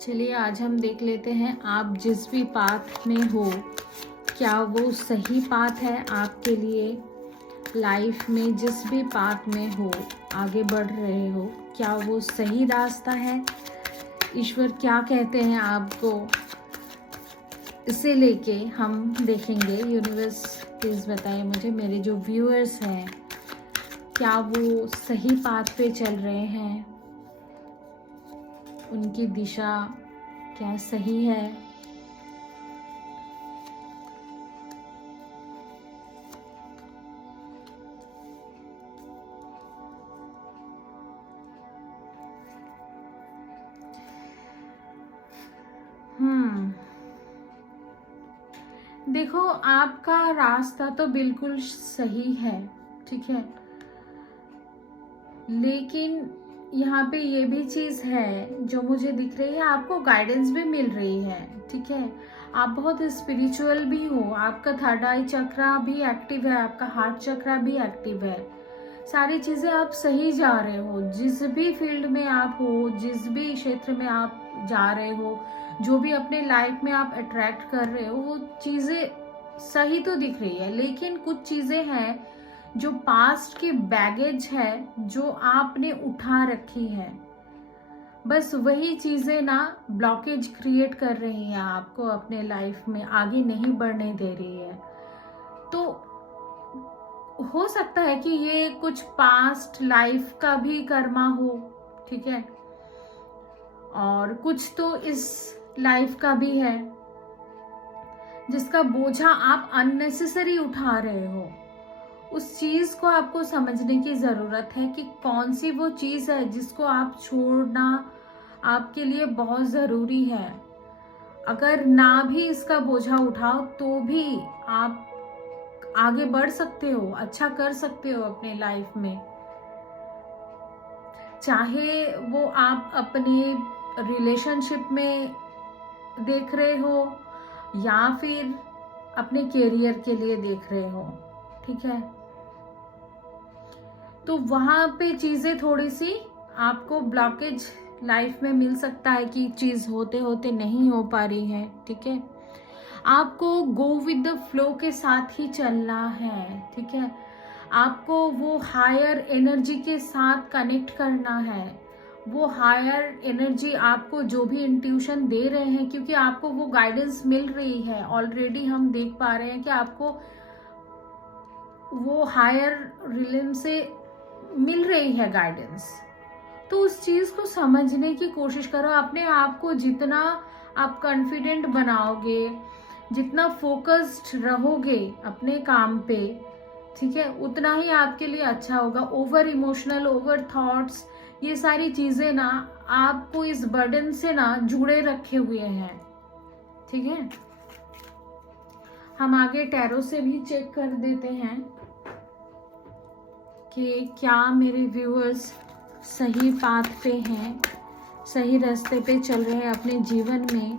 चलिए आज हम देख लेते हैं आप जिस भी पाथ में हो क्या वो सही पाथ है आपके लिए। लाइफ में जिस भी पाथ में हो, आगे बढ़ रहे हो, क्या वो सही रास्ता है। ईश्वर क्या कहते हैं आपको, इसे लेके हम देखेंगे। यूनिवर्स प्लीज़ बताएं मुझे, मेरे जो व्यूअर्स हैं क्या वो सही पाथ पे चल रहे हैं, उनकी दिशा क्या सही है। देखो, आपका रास्ता तो बिल्कुल सही है, ठीक है, लेकिन यहाँ पे ये भी चीज़ है जो मुझे दिख रही है, आपको गाइडेंस भी मिल रही है, ठीक है। आप बहुत स्पिरिचुअल भी हो, आपका थर्ड आई चक्रा भी एक्टिव है, आपका हार्ट चक्रा भी एक्टिव है। सारी चीज़ें आप सही जा रहे हो, जिस भी फील्ड में आप हो, जिस भी क्षेत्र में आप जा रहे हो, जो भी अपने लाइफ में आप अट्रैक्ट कर रहे हो, वो चीज़ें सही तो दिख रही है। लेकिन कुछ चीज़ें हैं जो पास्ट की बैगेज है जो आपने उठा रखी है, बस वही चीज़ें ना ब्लॉकेज क्रिएट कर रही हैं, आपको अपने लाइफ में आगे नहीं बढ़ने दे रही है। तो हो सकता है कि ये कुछ पास्ट लाइफ का भी कर्मा हो, ठीक है, और कुछ तो इस लाइफ का भी है जिसका बोझा आप अननेसेसरी उठा रहे हो। उस चीज को आपको समझने की जरूरत है कि कौन सी वो चीज है जिसको आप छोड़ना आपके लिए बहुत जरूरी है। अगर ना भी इसका बोझा उठाओ तो भी आप आगे बढ़ सकते हो, अच्छा कर सकते हो अपने लाइफ में। चाहे वो आप अपने रिलेशनशिप में देख रहे हो या फिर अपने करियर के लिए देख रहे हो, ठीक है, तो वहां पे चीजें थोड़ी सी आपको ब्लॉकेज लाइफ में मिल सकता है कि चीज होते होते नहीं हो पा रही है, ठीक है। आपको गो विद द फ्लो के साथ ही चलना है, ठीक है। आपको वो हायर एनर्जी के साथ कनेक्ट करना है। वो हायर एनर्जी आपको जो भी इंट्यूशन दे रहे हैं, क्योंकि आपको वो गाइडेंस मिल रही है ऑलरेडी, हम देख पा रहे हैं कि आपको वो हायर रिलम से मिल रही है गाइडेंस। तो उस चीज को समझने की कोशिश करो। अपने आप को जितना आप कॉन्फिडेंट बनाओगे, जितना फोकस्ड रहोगे अपने काम पे, ठीक है, उतना ही आपके लिए अच्छा होगा। ओवर इमोशनल, ओवर थॉट्स, ये सारी चीजें ना आपको इस बर्डन से ना जुड़े रखे हुए हैं, ठीक है। हम आगे टैरो से भी चेक कर देते हैं कि क्या मेरे व्यूअर्स सही पाथ पे हैं, सही रास्ते पे चल रहे हैं अपने जीवन में,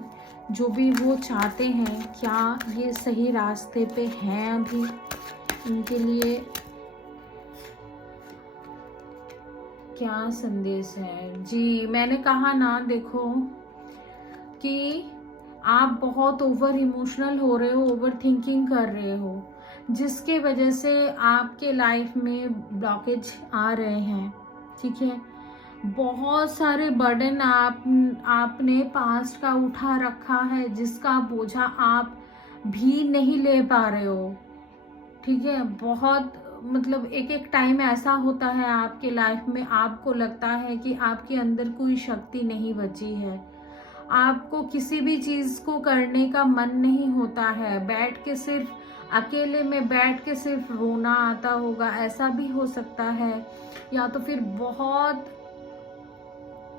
जो भी वो चाहते हैं, क्या ये सही रास्ते पे हैं अभी इनके लिए। क्या संदेश है जी। मैंने कहा ना, देखो कि आप बहुत ओवर इमोशनल हो रहे हो, ओवर थिंकिंग कर रहे हो, जिसके वजह से आपके लाइफ में ब्लॉकेज आ रहे हैं, ठीक है। बहुत सारे बर्डन आपने पास्ट का उठा रखा है, जिसका बोझा आप भी नहीं ले पा रहे हो, ठीक है। बहुत मतलब एक एक टाइम ऐसा होता है आपके लाइफ में, आपको लगता है कि आपके अंदर कोई शक्ति नहीं बची है, आपको किसी भी चीज को करने का मन नहीं होता है, बैठ के सिर्फ अकेले में बैठ के सिर्फ रोना आता होगा, ऐसा भी हो सकता है। या तो फिर बहुत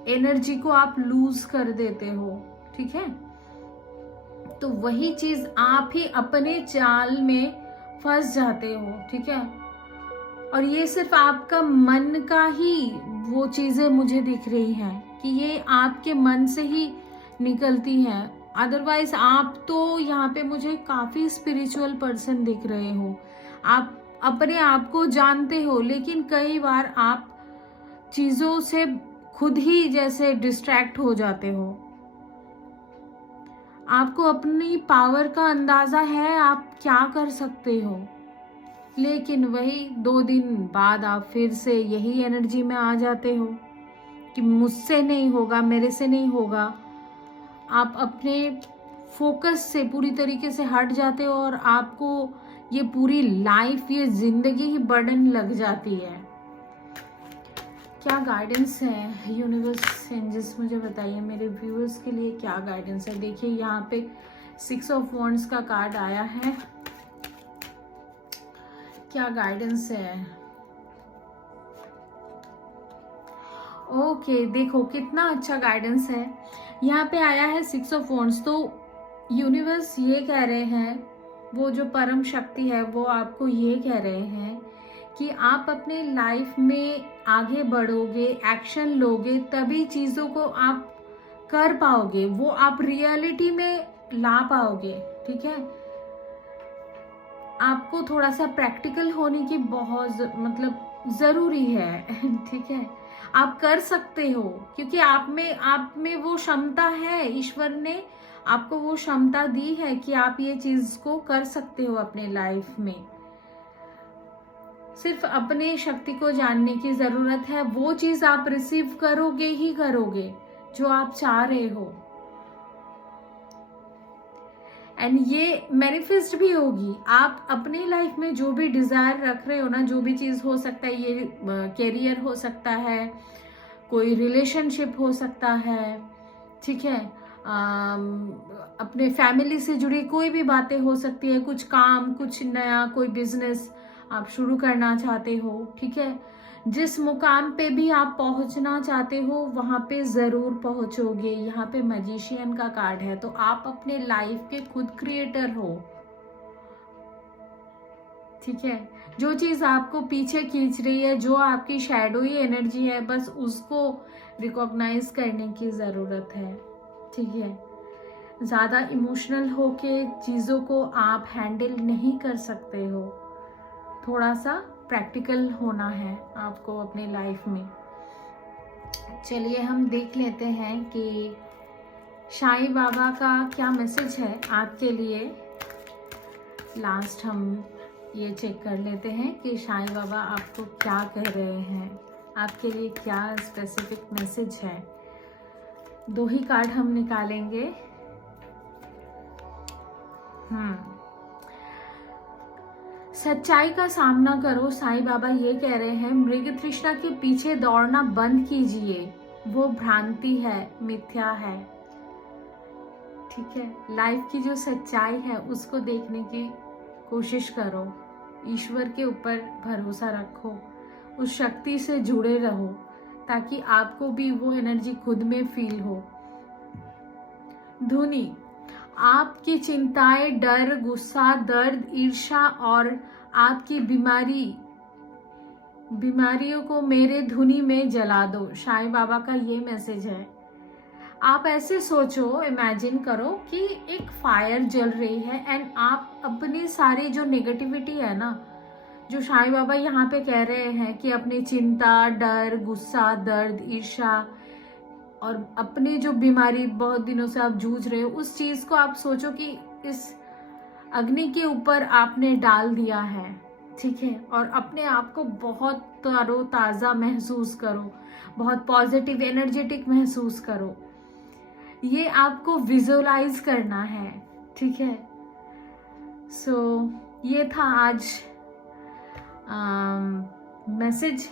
एनर्जी को आप लूज कर देते हो, ठीक है। तो वही चीज आप ही अपने चाल में फंस जाते हो, ठीक है। और ये सिर्फ आपका मन का ही वो चीजें मुझे दिख रही हैं कि ये आपके मन से ही निकलती हैं। अदरवाइज आप तो यहाँ पे मुझे काफी स्पिरिचुअल पर्सन दिख रहे हो, आप अपने आप को जानते हो, लेकिन कई बार आप चीजों से खुद ही जैसे डिस्ट्रैक्ट हो जाते हो, आपको अपनी पावर का अंदाजा है आप क्या कर सकते हो, लेकिन वही 2 दिन बाद आप फिर से यही एनर्जी में आ जाते हो कि मुझसे नहीं होगा, मेरे से नहीं होगा। आप अपने फोकस से पूरी तरीके से हट जाते हो और आपको ये पूरी लाइफ, ये जिंदगी ही बर्डन लग जाती है। क्या गाइडेंस है यूनिवर्स एंजल्स, मुझे बताइए मेरे व्यूअर्स के लिए क्या गाइडेंस है। देखिए यहाँ पे 6 ऑफ वॉन्ड्स का कार्ड आया है। क्या गाइडेंस है। ओके, देखो कितना अच्छा गाइडेंस है। यहाँ पे आया है 6 ऑफ वॉन्ड्स। तो यूनिवर्स ये कह रहे हैं, वो जो परम शक्ति है वो आपको ये कह रहे हैं कि आप अपने लाइफ में आगे बढ़ोगे, एक्शन लोगे, तभी चीज़ों को आप कर पाओगे, वो आप रियलिटी में ला पाओगे। ठीक है, आपको थोड़ा सा प्रैक्टिकल होने की बहुत मतलब ज़रूरी है। ठीक है, आप कर सकते हो क्योंकि आप में वो क्षमता है। ईश्वर ने आपको वो क्षमता दी है कि आप ये चीज़ को कर सकते हो अपने लाइफ में। सिर्फ अपने शक्ति को जानने की ज़रूरत है। वो चीज़ आप रिसीव करोगे ही करोगे जो आप चाह रहे हो, एंड ये मैनिफेस्ट भी होगी। आप अपनी लाइफ में जो भी डिज़ायर रख रहे हो ना, जो भी चीज़ हो सकता है, ये कैरियर हो सकता है, कोई रिलेशनशिप हो सकता है, ठीक है, अपने फैमिली से जुड़ी कोई भी बातें हो सकती है, कुछ काम, कुछ नया, कोई बिजनेस आप शुरू करना चाहते हो। ठीक है, जिस मुकाम पे भी आप पहुंचना चाहते हो वहां पे जरूर पहुंचोगे। यहाँ पे मैजिशियन का कार्ड है, तो आप अपने लाइफ के खुद क्रिएटर हो। ठीक है, जो चीज आपको पीछे खींच रही है, जो आपकी शैडोई एनर्जी है, बस उसको रिकॉग्नाइज करने की जरूरत है। ठीक है, ज्यादा इमोशनल होके चीजों को आप हैंडल नहीं कर सकते हो। थोड़ा सा प्रैक्टिकल होना है आपको अपनी लाइफ में। चलिए हम देख लेते हैं कि साईं बाबा का क्या मैसेज है आपके लिए। लास्ट हम ये चेक कर लेते हैं कि साईं बाबा आपको क्या कह रहे हैं, आपके लिए क्या स्पेसिफिक मैसेज है। 2 ही कार्ड हम निकालेंगे। सच्चाई का सामना करो। साईं बाबा ये कह रहे हैं, मृग तृष्णा के पीछे दौड़ना बंद कीजिए, वो भ्रांति है, मिथ्या है। ठीक है, लाइफ की जो सच्चाई है उसको देखने की कोशिश करो। ईश्वर के ऊपर भरोसा रखो, उस शक्ति से जुड़े रहो ताकि आपको भी वो एनर्जी खुद में फील हो। धुनी, आपकी चिंताएं, डर, गुस्सा, दर्द, ईर्ष्या और आपकी बीमारियों को मेरे धुनी में जला दो। साईं बाबा का ये मैसेज है। आप ऐसे सोचो, इमेजिन करो कि एक फायर जल रही है एंड आप अपनी सारी जो नेगेटिविटी है ना, जो साईं बाबा यहाँ पे कह रहे हैं कि अपनी चिंता, डर, गुस्सा, दर्द, ईर्ष्या और अपनी जो बीमारी बहुत दिनों से आप जूझ रहे हो, उस चीज को आप सोचो कि इस अग्नि के ऊपर आपने डाल दिया है। ठीक है, और अपने आप को बहुत तरोताजा महसूस करो, बहुत पॉजिटिव एनर्जेटिक महसूस करो। ये आपको विजुअलाइज करना है। ठीक है, सो ये था आज मैसेज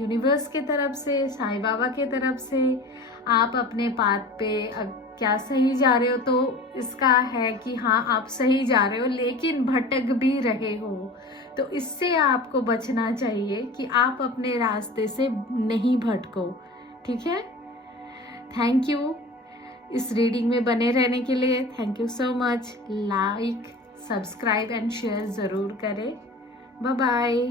यूनिवर्स के तरफ से, साईं बाबा के तरफ से। आप अपने पाथ पे क्या सही जा रहे हो, तो इसका है कि हाँ आप सही जा रहे हो, लेकिन भटक भी रहे हो, तो इससे आपको बचना चाहिए कि आप अपने रास्ते से नहीं भटको। ठीक है, थैंक यू इस रीडिंग में बने रहने के लिए। Thank you so much. Like, subscribe and share ज़रूर करें। Bye bye.